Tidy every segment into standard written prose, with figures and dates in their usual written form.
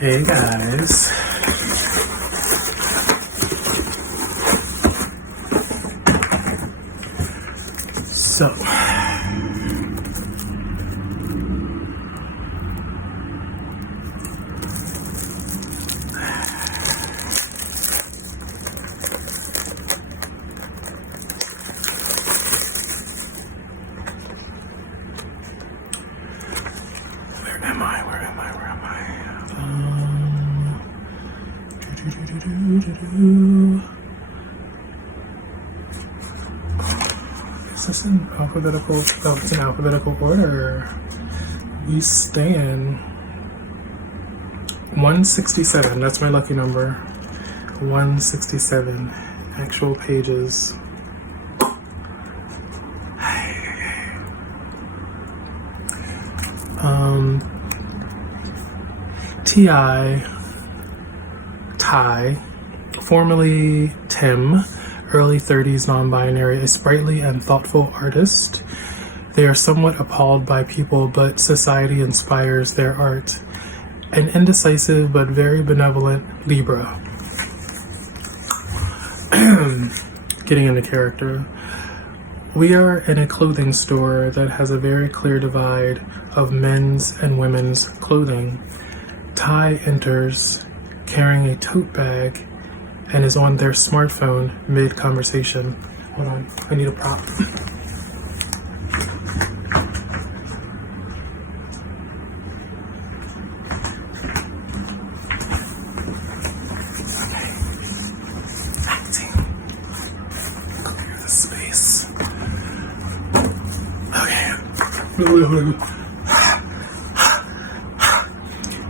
Hey guys. So, where am I? Is this in alphabetical? Oh, it's in alphabetical order. We stay in 167. That's my lucky number. 167 actual pages. Ty, formerly Tim, early 30s, non-binary, a sprightly and thoughtful artist. They are somewhat appalled by people, but society inspires their art. An indecisive but very benevolent Libra. Getting into character. We are in a clothing store that has a very clear divide of men's and women's clothing. Ty enters carrying a tote bag and is on their smartphone mid-conversation. Hold on, I need a prop. Acting. Clear the space. Okay.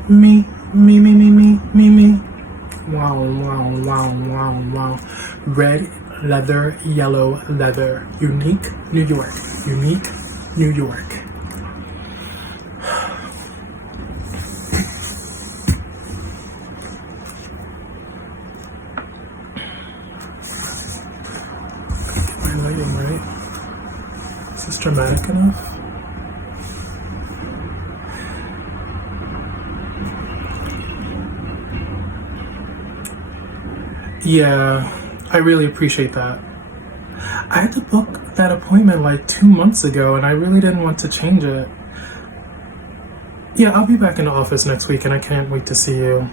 Me. Wow. Red leather, yellow leather. Unique, New York. Get my lighting right. Is this dramatic enough? Yeah, I really appreciate that. I had to book that appointment like 2 months ago and I really didn't want to change it. Yeah, I'll be back in the office next week and I can't wait to see you.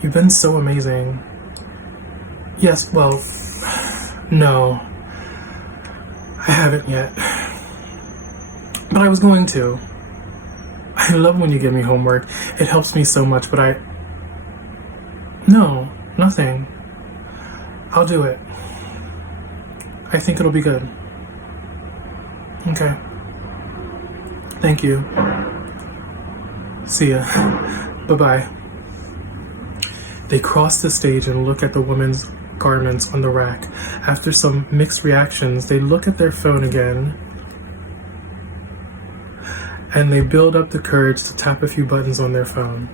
You've been so amazing. Yes, well, no. I haven't yet. But I was going to. I love when you give me homework. It helps me so much, but No, nothing. I'll do it. I think it'll be good. Okay. Thank you. See ya. Bye-bye. They cross the stage and look at the women's garments on the rack. After some mixed reactions, they look at their phone again and they build up the courage to tap a few buttons on their phone.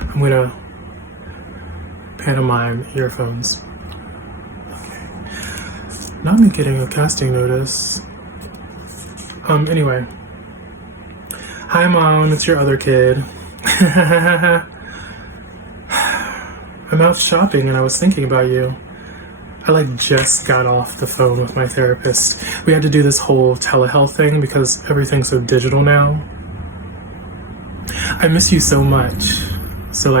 I'm gonna pantomime earphones. Okay. Not me getting a casting notice. Anyway. Hi Mom, it's your other kid. I'm out shopping and I was thinking about you. I just got off the phone with my therapist. We had to do this whole telehealth thing because everything's so digital now. I miss you so much. So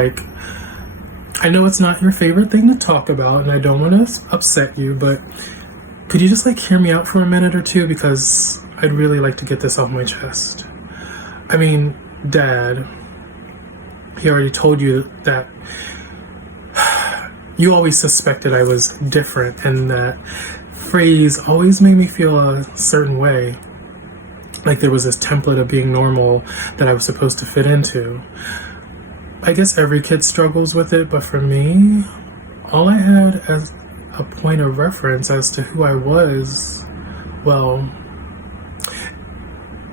I know it's not your favorite thing to talk about and I don't want to upset you, but could you just hear me out for a minute or two because I'd really like to get this off my chest. I mean, Dad, he already told you that you always suspected I was different and that phrase always made me feel a certain way. Like there was this template of being normal that I was supposed to fit into. I guess every kid struggles with it, but for me, all I had as a point of reference as to who I was, well,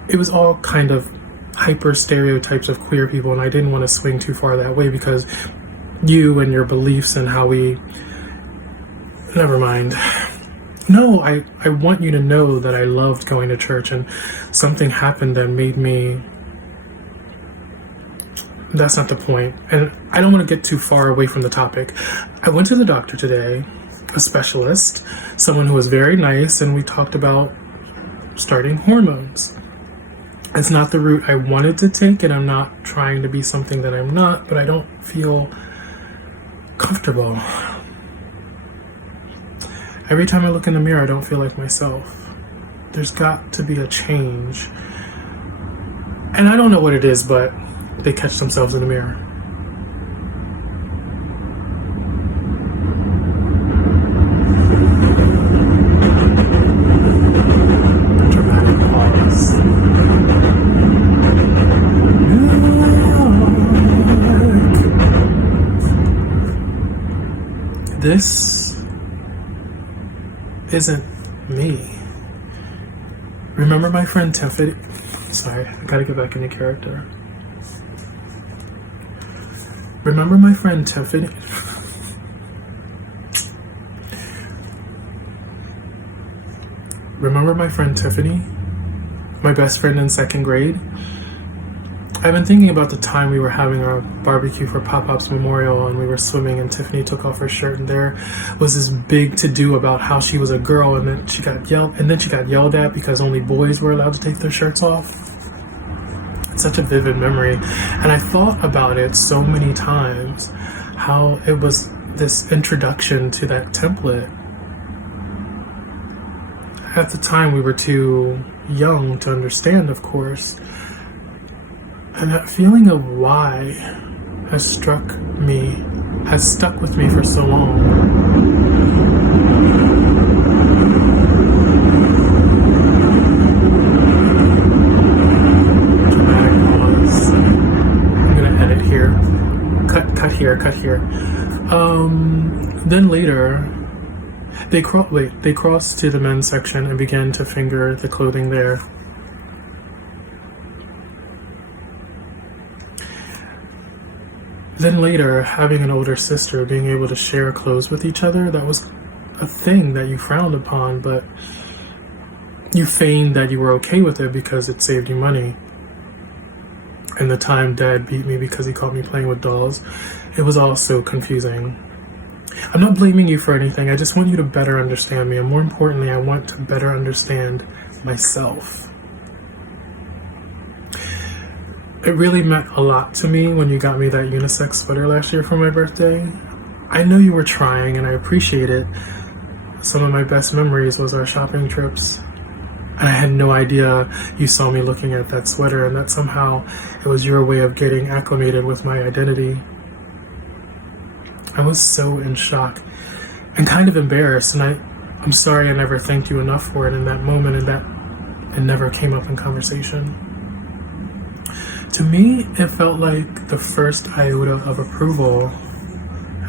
it was all kind of hyper stereotypes of queer people, and I didn't want to swing too far that way because you and your beliefs and how we... Never mind. No, I want you to know that I loved going to church and something happened that made me that's not the point. And I don't want to get too far away from the topic. I went to the doctor today, a specialist, someone who was very nice, and we talked about starting hormones. It's not the route I wanted to take, and I'm not trying to be something that I'm not, but I don't feel comfortable. Every time I look in the mirror, I don't feel like myself. There's got to be a change. And I don't know what it is, but they catch themselves in the mirror. Dramatic pause. This isn't me. Remember my friend Tiffany? Sorry, I gotta get back into character. Remember my friend Tiffany? Remember my friend Tiffany? My best friend in second grade? I've been thinking about the time we were having our barbecue for Pop-Pop's memorial and we were swimming and Tiffany took off her shirt and there was this big to-do about how she was a girl and then she got yelled at because only boys were allowed to take their shirts off. It's such a vivid memory. And I thought about it so many times, how it was this introduction to that template. At the time we were too young to understand, of course. And that feeling of why has stuck with me for so long. Dramatic pause. I'm gonna edit here. Cut here. Then later, they crossed to the men's section and began to finger the clothing there. Then later, having an older sister, being able to share clothes with each other, that was a thing that you frowned upon, but you feigned that you were okay with it because it saved you money. And the time Dad beat me because he caught me playing with dolls, it was all so confusing. I'm not blaming you for anything, I just want you to better understand me, and more importantly, I want to better understand myself. It really meant a lot to me when you got me that unisex sweater last year for my birthday. I know you were trying and I appreciate it. Some of my best memories was our shopping trips. And I had no idea you saw me looking at that sweater and that somehow it was your way of getting acclimated with my identity. I was so in shock and kind of embarrassed, and I'm sorry I never thanked you enough for it in that moment, and that it never came up in conversation. To me, it felt like the first iota of approval,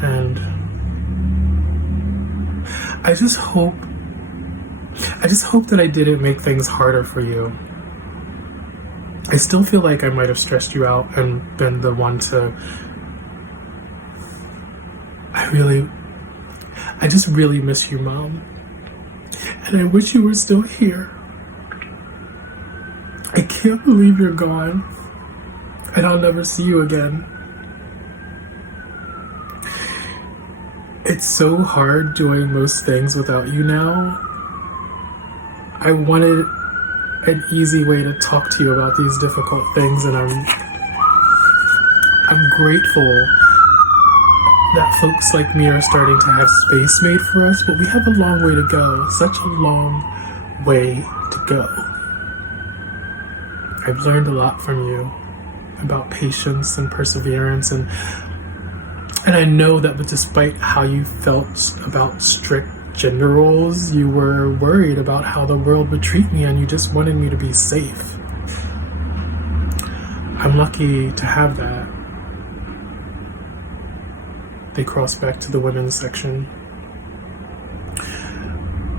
and I just hope that I didn't make things harder for you. I still feel like I might have stressed you out and been the one to... I just really miss you, Mom. And I wish you were still here. I can't believe you're gone. And I'll never see you again. It's so hard doing most things without you now. I wanted an easy way to talk to you about these difficult things, and I'm grateful that folks like me are starting to have space made for us, but we have a long way to go, such a long way to go. I've learned a lot from you about patience and perseverance, and I know that despite how you felt about strict gender roles, you were worried about how the world would treat me and you just wanted me to be safe. I'm lucky to have that. They cross back to the women's section.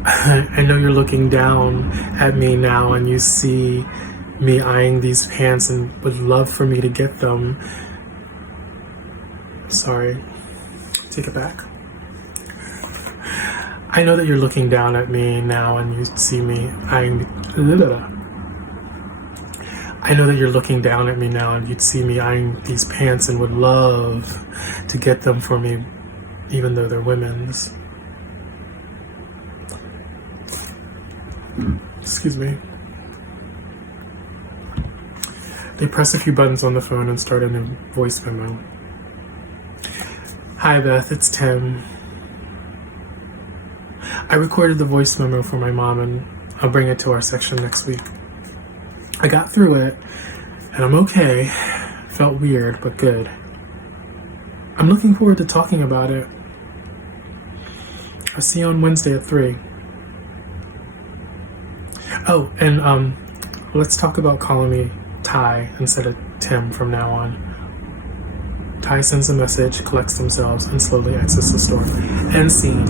I know you're looking down at me now and you see me eyeing these pants and would love for me to get them. Sorry, take it back. I know that you're looking down at me now and you see me eyeing I know that you're looking down at me now and you'd see me eyeing these pants and would love to get them for me, even though they're women's. Excuse me. They press a few buttons on the phone and start a new voice memo. Hi Beth, it's Tim. I recorded the voice memo for my mom and I'll bring it to our section next week. I got through it and I'm okay. Felt weird, but good. I'm looking forward to talking about it. I'll see you on Wednesday at 3. Oh, and let's talk about calling me Ty instead of Tim from now on. Ty sends a message, collects themselves, and slowly exits the store. End scene.